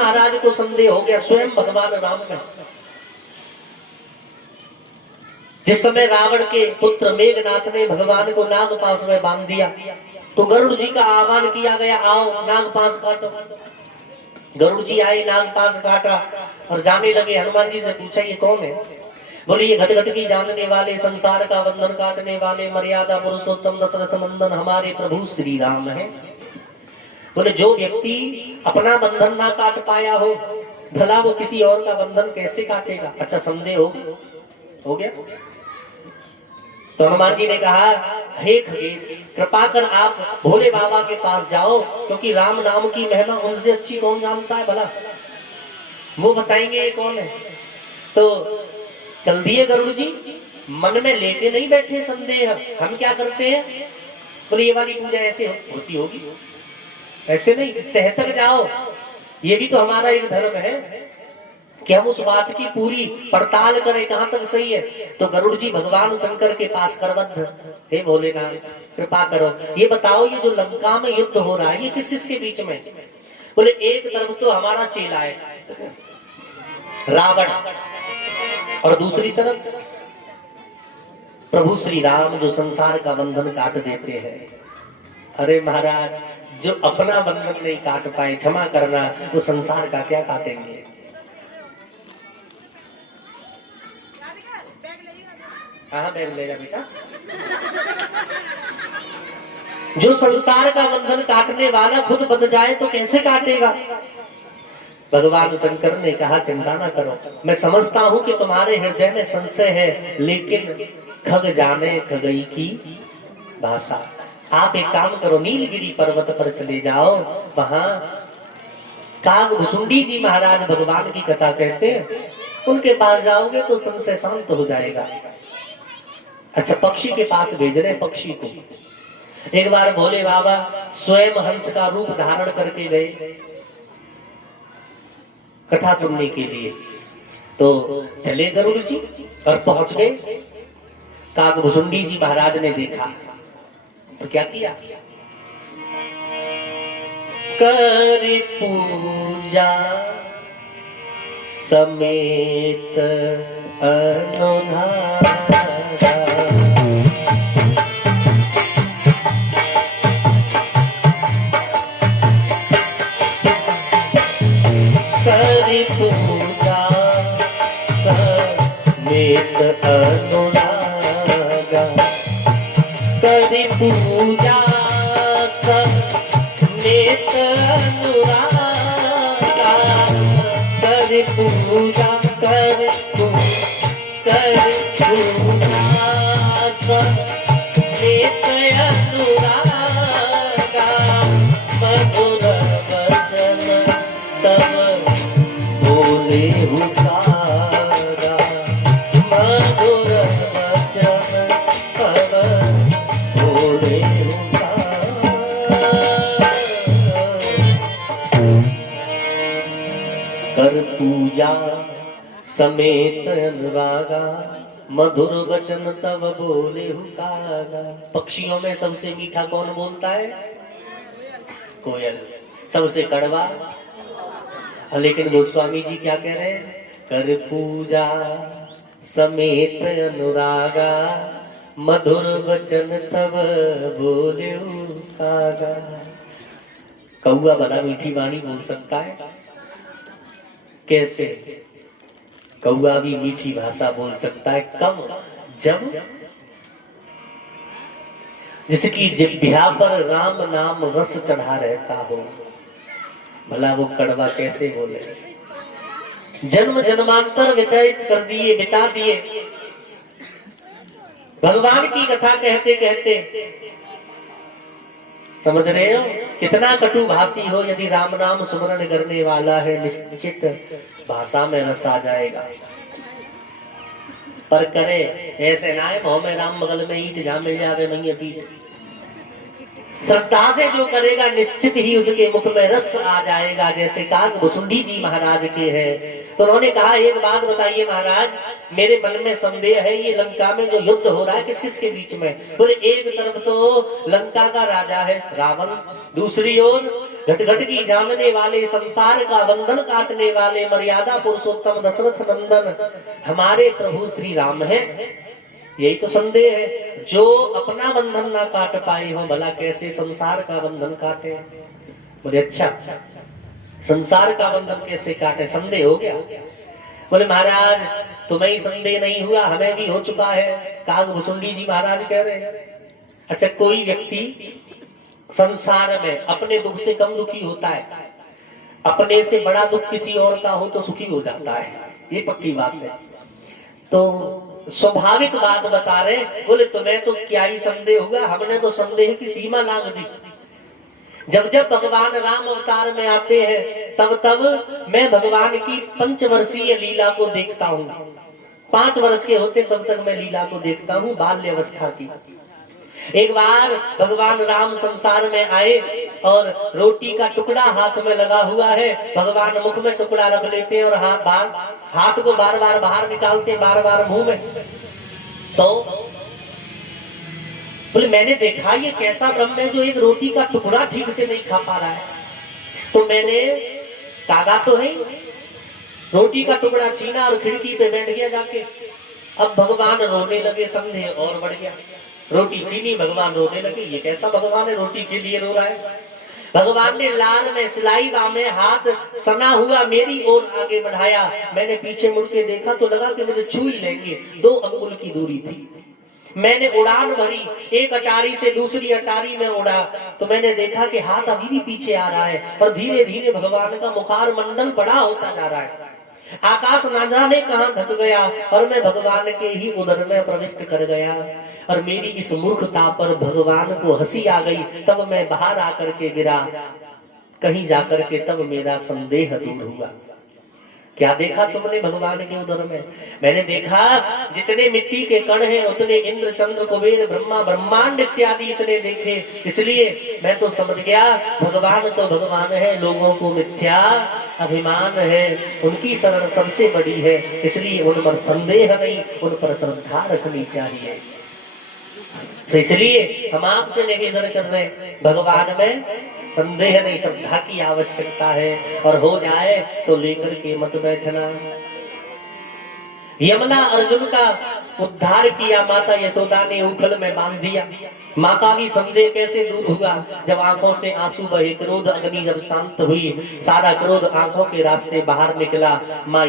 महाराज को संदेह हो गया स्वयं भगवान राम में। जिस समय रावण के पुत्र मेघनाथ ने भगवान को नागपाश में बांध दिया तो गरुड़ जी का आह्वान किया गया, आओ नागपाश काटो। गरुड़ जी आए, नागपाश काटा और जाने लगे। हनुमान जी से पूछा ये कौन है? बोले ये घट घट की जानने वाले, संसार का बंधन काटने वाले, मर्यादा पुरुषोत्तम दशरथ नंदन हमारे प्रभु श्री राम है। बोले जो व्यक्ति अपना बंधन ना काट पाया हो, भला वो किसी और का बंधन कैसे काटेगा? अच्छा संदेह हो गया। तो हनुमान जी ने कहा, हे खगेश, कृपा कर आप भोले बाबा के पास जाओ, क्योंकि राम नाम की महिमा उनसे अच्छी कौन जानता है भला, वो बताएंगे ये कौन है। तो चल दिए गरुड़ जी, मन में लेके नहीं बैठे संदेह। हम क्या करते हैं, बोले ये वाली पूजा ऐसे होती होगी, ऐसे नहीं, तह तक जाओ। ये भी तो हमारा एक धर्म है कि हम उस बात की पूरी पड़ताल करें कहां तक सही है। तो गरुड़ जी भगवान शंकर के पास करबद्ध, हे भोलेनाथ कृपा करो, ये बताओ ये जो लंका में युद्ध हो रहा है ये किस किस के बीच में? बोले एक तरफ तो हमारा चेला है रावण, और दूसरी तरफ प्रभु श्री राम जो संसार का बंधन काट देते हैं। अरे महाराज, जो अपना बंधन नहीं काट पाए, क्षमा करना, वो संसार का क्या काटेंगे? हाँ बैग लेगा बेटा। जो संसार का बंधन काटने वाला खुद बंध जाए तो कैसे काटेगा? भगवान शंकर ने कहा चिंता ना करो, मैं समझता हूं कि तुम्हारे हृदय में संशय है, लेकिन खग जाने खगई की भाषा। आप एक काम करो, नीलगिरी पर्वत पर चले जाओ, वहां काग भुसुंडी जी महाराज भगवान की कथा कहते हैं, उनके पास जाओगे तो संशय शांत हो जाएगा। अच्छा, पक्षी के पास भेज रहे पक्षी को। एक बार भोले बाबा स्वयं हंस का रूप धारण करके गए कथा सुनने के लिए। तो चले गरुड़ जी और पहुंच गए। कागभुसुंडी जी महाराज ने देखा तो क्या किया, कर पूजा समेत अनुधारा, कर पूजा समेत अनुरागा, कर पूजा समेत अनुरागा, कर पूजा कर पूजा समेत अनुरागा, मधुर वचन तब बोले हुकारा, मधुर वचन तब बोले हुकारा। कर पूजा समेत अनुरागा, मधुर वचन तब बोले हुकारा। पक्षियों में सबसे मीठा कौन बोलता है? कोयल। सबसे कड़वा? लेकिन गोस्वामी जी क्या कह रहे हैं? कर पूजा समेत अनुरागा, मधुर वचन तब बोले हुकारा। कौआ भला मीठी वाणी बोल सकता है? कैसे? कौआ भी मीठी भाषा बोल सकता है कब? जब जिसकी जिह्वा पर राम नाम रस चढ़ा रहता हो। भला वो कड़वा कैसे बोले? जन्म जन्मांतर व्यतीत कर दिए, बिता दिए भगवान की कथा कहते कहते। समझ रहे हो कितना कटु भाषी हो, यदि राम नाम सुमरन करने वाला है निश्चित भाषा में रस आ जाएगा। पर करे ऐसे ना है मोह में राम बगल में ईट जहां मिल जावे वहीं पीट। श्रद्धा से जो करेगा निश्चित ही उसके मुख में रस आ जाएगा। जैसे कागभुसुंडी जी महाराज के हैं, तो उन्होंने कहा एक बात बताइए महाराज, मेरे मन में संदेह है, ये लंका में जो युद्ध हो रहा है किस किस के बीच में? बोले एक तरफ तो लंका का राजा है रावण, दूसरी ओर घट घट की जानने वाले, संसार का बंधन काटने वाले, मर्यादा पुरुषोत्तम दशरथ नंदन हमारे प्रभु श्री राम है। यही तो संदेह है, जो अपना बंधन ना काट पाए हो भला कैसे संसार का बंधन काटे। बोले अच्छा, संसार का बंधन कैसे काटे, संदेह हो गया। बोले महाराज तुम्हें ही संदेह नहीं हुआ, हमें भी हो चुका है। कागभुसुंडी जी महाराज कह रहे हैं अच्छा, कोई व्यक्ति संसार में अपने दुख से कम दुखी होता है, अपने से बड़ा दुख किसी और का हो तो सुखी हो जाता है, ये पक्की बात है। तो स्वाभाविक बात बता रहे। बोले तुम्हें तो क्या ही संदेह हुआ, हमने तो संदेह की सीमा लांघ दी। जब जब भगवान राम अवतार में आते हैं तब तब मैं भगवान की 5 वर्षीय लीला को देखता हूँ। 5 वर्ष के होते तब तक मैं लीला को देखता हूँ, बाल्य अवस्था की। एक बार भगवान राम संसार में आए और रोटी का टुकड़ा हाथ में लगा हुआ है, भगवान मुख में टुकड़ा रख लेते हैं और हाथ को बार बार बाहर निकालते, बार बार मुंह में। तो बोले मैंने देखा ये कैसा ब्रह्म है जो एक रोटी का टुकड़ा ठीक से नहीं खा पा रहा है। तो मैंने तागा तो है, रोटी का टुकड़ा छीना और खिड़की पे बैठ गया जाके। अब भगवान रोने लगे, संदेह और बढ़ गया। रोटी छीनी, भगवान रोने लगे, ये कैसा भगवान है रोटी के लिए रो रहा है। भगवान ने लार में सिलाईवा में हाथ सना हुआ मेरी ओर आगे बढ़ाया। मैंने पीछे मुड़ के देखा तो लगा कि मुझे छू ही लेंगे, 2 अंगुल की दूरी थी। मैंने उड़ान भरी, एक अटारी से दूसरी अटारी में उड़ा तो मैंने देखा कि हाथ अभी भी पीछे आ रहा है और धीरे धीरे भगवान का मुखार मंडल बड़ा होता जा रहा है। आकाश ना जाने कहां ढक गया और मैं भगवान के ही उदर में प्रविष्ट कर गया। और मेरी इस मूर्खता पर भगवान को हंसी आ गई। तब मैं बाहर आकर के गिरा कहीं जाकर के, तब मेरा संदेह दूर हुआ। क्या देखा तुमने भगवान के उदर में? मैंने देखा जितने मिट्टी के कण हैं उतने इंद्र चंद्र कुबेर ब्रह्मा ब्रह्मांड इत्यादि इतने देखे। इसलिए मैं तो समझ गया भगवान तो भगवान है, लोगों को मिथ्या अभिमान है, उनकी शरण सबसे बड़ी है। इसलिए उन पर संदेह नहीं, उन पर श्रद्धा रखनी चाहिए। तो इसलिए हम आपसे निवेदन कर रहे हैं, भगवान में संदेह नहीं, श्रद्धा की आवश्यकता है। और हो जाए तो लेकर के मत बैठना। यमुना अर्जुन का उद्धार किया, माता यशोदा ने उखल में बांध दिया। माँ का भी संदेह कैसे दूर हुआ जब आंखों से आंसू बहे, क्रोध अग्नि जब शांत हुई, सारा क्रोध आंखों के रास्ते बाहर निकला। माँ